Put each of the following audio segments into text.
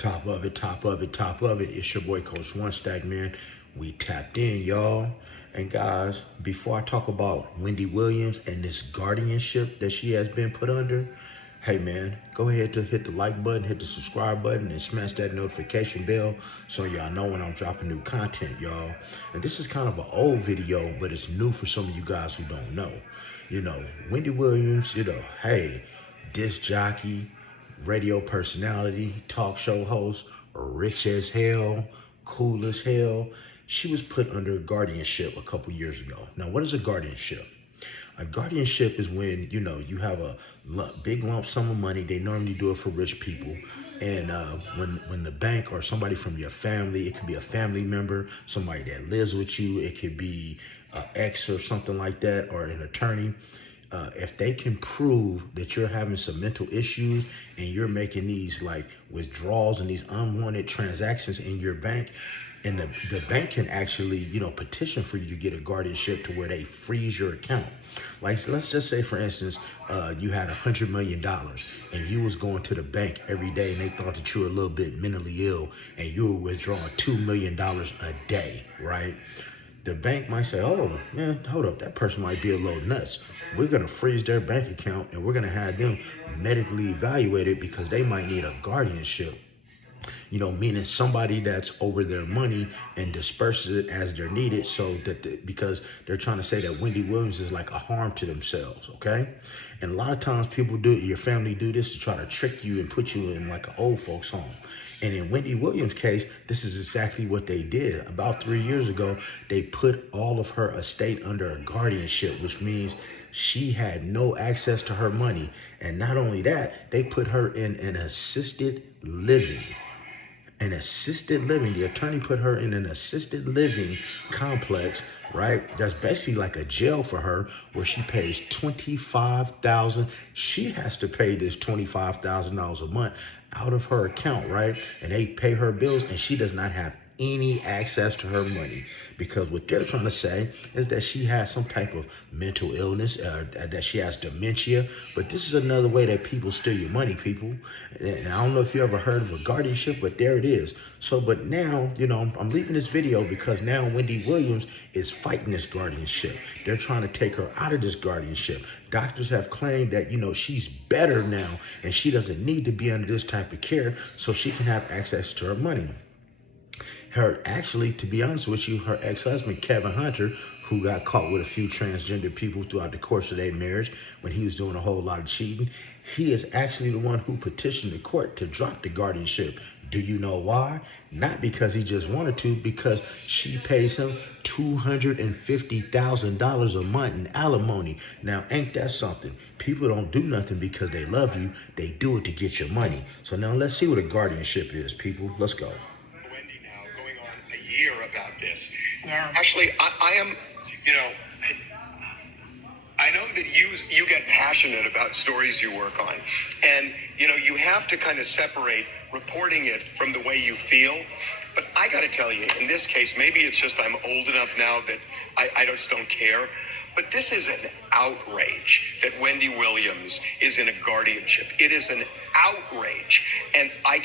Top of it, top of it, top of it. It's your boy, Coach One Stack, man. We tapped in, y'all. And guys, before I talk about Wendy Williams and this guardianship that she has been put under, hey man, go ahead to hit the like button, hit the subscribe button, and smash that notification bell so y'all know when I'm dropping new content, y'all. And this is kind of an old video, but it's new for some of you guys who don't know. Wendy Williams, hey, disc jockey, radio personality, talk show host, rich as hell, cool as hell. She was put under guardianship a couple years ago. Now, what is a guardianship? A guardianship is when, you have a big lump sum of money. They normally do it for rich people. And when the bank or somebody from your family, it could be a family member, somebody that lives with you, it could be an ex or something like that, or an attorney. If they can prove that you're having some mental issues and you're making these like withdrawals and these unwanted transactions in your bank, and the bank can actually, petition for you to get a guardianship to where they freeze your account. Like, let's just say, for instance, you had $100 million and you was going to the bank every day and they thought that you were a little bit mentally ill and you were withdrawing $2 million a day, right? The bank might say, oh, man, hold up, that person might be a little nuts. We're going to freeze their bank account and we're going to have them medically evaluated because they might need a guardianship. Meaning somebody that's over their money and disperses it as they're needed, so that because they're trying to say that Wendy Williams is like a harm to themselves, okay? And a lot of times people your family do this to try to trick you and put you in like an old folks home. And in Wendy Williams' case, this is exactly what they did. About 3 years ago, they put all of her estate under a guardianship, which means she had no access to her money. And not only that, they put her in an assisted living. The attorney put her in an assisted living complex, right? That's basically like a jail for her, where she pays $25,000. She has to pay this $25,000 a month out of her account, right? And they pay her bills, and she does not have any access to her money, because what they're trying to say is that she has some type of mental illness, that she has dementia. But this is another way that people steal your money, people. And I don't know if you ever heard of a guardianship, but there it is. So, but now, I'm leaving this video because now Wendy Williams is fighting this guardianship. They're trying to take her out of this guardianship. Doctors have claimed that, she's better now and she doesn't need to be under this type of care, so she can have access to her money. To be honest with you, her ex-husband, Kevin Hunter, who got caught with a few transgender people throughout the course of their marriage when he was doing a whole lot of cheating, he is actually the one who petitioned the court to drop the guardianship. Do you know why? Not because he just wanted to, because she pays him $250,000 a month in alimony. Now, ain't that something? People don't do nothing because they love you. They do it to get your money. So now let's see what a guardianship is, people. Let's go. Year about this. Yeah. Actually, I am, I know that you get passionate about stories you work on, and you have to kind of separate reporting it from the way you feel. But I got to tell you, in this case, maybe it's just I'm old enough now that I just don't care. But this is an outrage that Wendy Williams is in a guardianship. It is an outrage. And I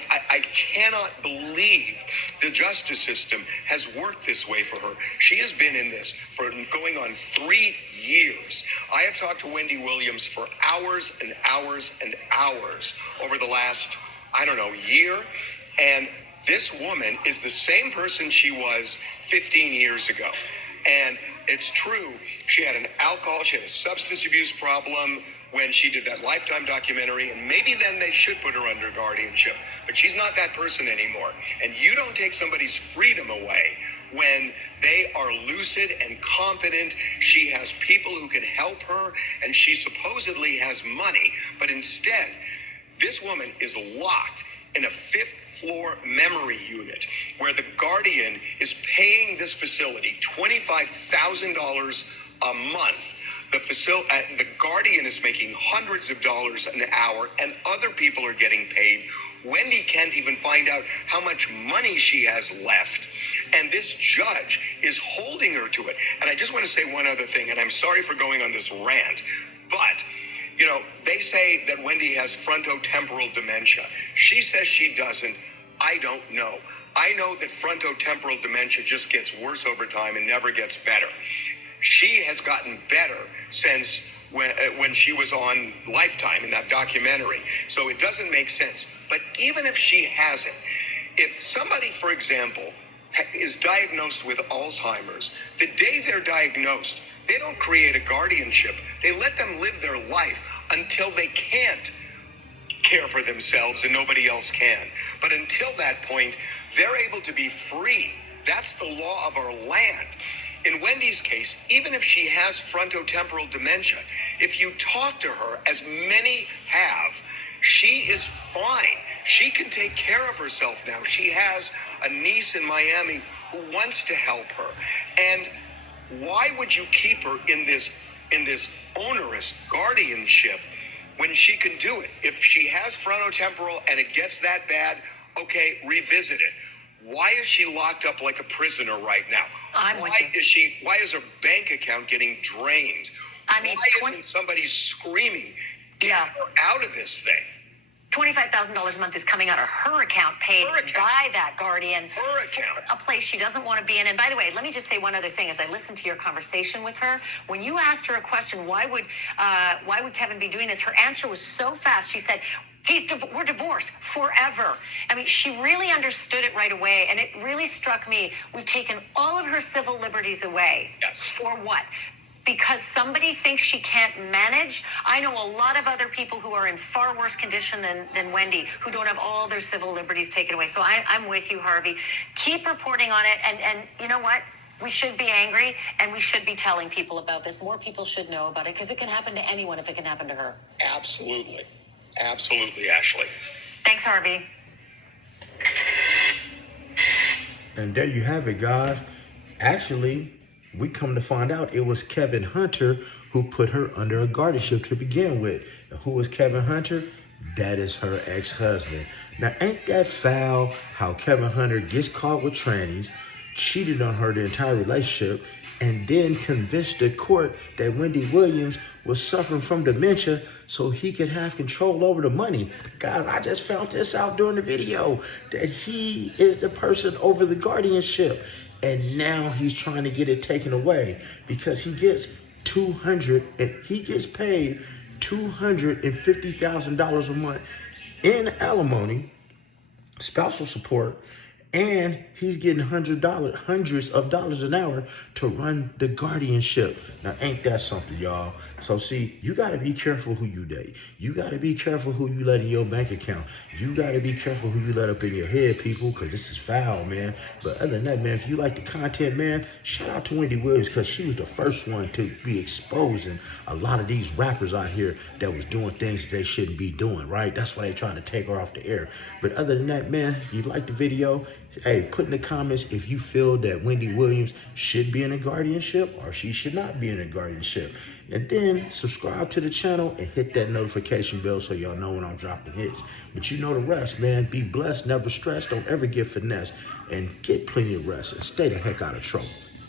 cannot believe the justice system has worked this way for her. She has been in this for going on 3 years. I have talked to Wendy Williams for hours and hours and hours over the last, year. And this woman is the same person she was 15 years ago. And it's true, she had a substance abuse problem when she did that Lifetime documentary, and maybe then they should put her under guardianship. But she's not that person anymore. And you don't take somebody's freedom away when they are lucid and competent. She has people who can help her, and she supposedly has money. But instead, this woman is locked in a 5th floor memory unit where the guardian is paying this facility $25,000 a month. The guardian is making hundreds of dollars an hour, and other people are getting paid. Wendy can't even find out how much money she has left, and this judge is holding her to it. And I just want to say one other thing, and I'm sorry for going on this rant, but they say that Wendy has frontotemporal dementia. She says she doesn't. I don't know. I know that frontotemporal dementia just gets worse over time and never gets better. She has gotten better since when she was on Lifetime in that documentary. So it doesn't make sense. But even if she hasn't, if somebody, for example, is diagnosed with Alzheimer's, the day they're diagnosed, they don't create a guardianship. They let them live their life until they can't care for themselves and nobody else can. But until that point, they're able to be free. That's the law of our land. In Wendy's case, even if she has frontotemporal dementia, if you talk to her, as many have, she is fine. She can take care of herself now. She has a niece in Miami who wants to help her. And why would you keep her in this onerous guardianship when she can do it? If she has frontotemporal and it gets that bad, okay, revisit it. Why is she locked up like a prisoner right now? Why is her bank account getting drained? I mean, why isn't somebody screaming, get her out of this thing? $25,000 a month is coming out of her account, paid by that guardian. Her account. A place she doesn't want to be in. And by the way, let me just say one other thing. As I listened to your conversation with her, when you asked her a question, why would Kevin be doing this? Her answer was so fast. She said, we're divorced forever. I mean, she really understood it right away. And it really struck me. We've taken all of her civil liberties away. Yes. For what? Because somebody thinks she can't manage. I know a lot of other people who are in far worse condition than Wendy, who don't have all their civil liberties taken away. So I'm with you, Harvey. Keep reporting on it. And you know what? We should be angry, and we should be telling people about this. More people should know about it, because it can happen to anyone if it can happen to her. Absolutely. Absolutely, Ashley. Thanks, Harvey. And there you have it, guys. Actually, we come to find out it was Kevin Hunter who put her under a guardianship to begin with. And who was Kevin Hunter? That is her ex-husband. Now, ain't that foul how Kevin Hunter gets caught with trannies, cheated on her the entire relationship, and then convinced the court that Wendy Williams was suffering from dementia so he could have control over the money. Guys, I just found this out during the video, that he is the person over the guardianship. And now he's trying to get it taken away because he gets paid $250,000 a month in alimony, spousal support, and he's getting hundreds of dollars an hour to run the guardianship. Now, ain't that something, y'all? So, see, you got to be careful who you date. You got to be careful who you let in your bank account. You got to be careful who you let up in your head, people, because this is foul, man. But other than that, man, if you like the content, man, shout out to Wendy Williams, because she was the first one to be exposing a lot of these rappers out here that was doing things that they shouldn't be doing, right? That's why they're trying to take her off the air. But other than that, man, you like the video, hey, put in the comments if you feel that Wendy Williams should be in a guardianship or she should not be in a guardianship. And then subscribe to the channel and hit that notification bell so y'all know when I'm dropping hits. But you know the rest, man. Be blessed, never stressed, don't ever get finessed, and get plenty of rest and stay the heck out of trouble.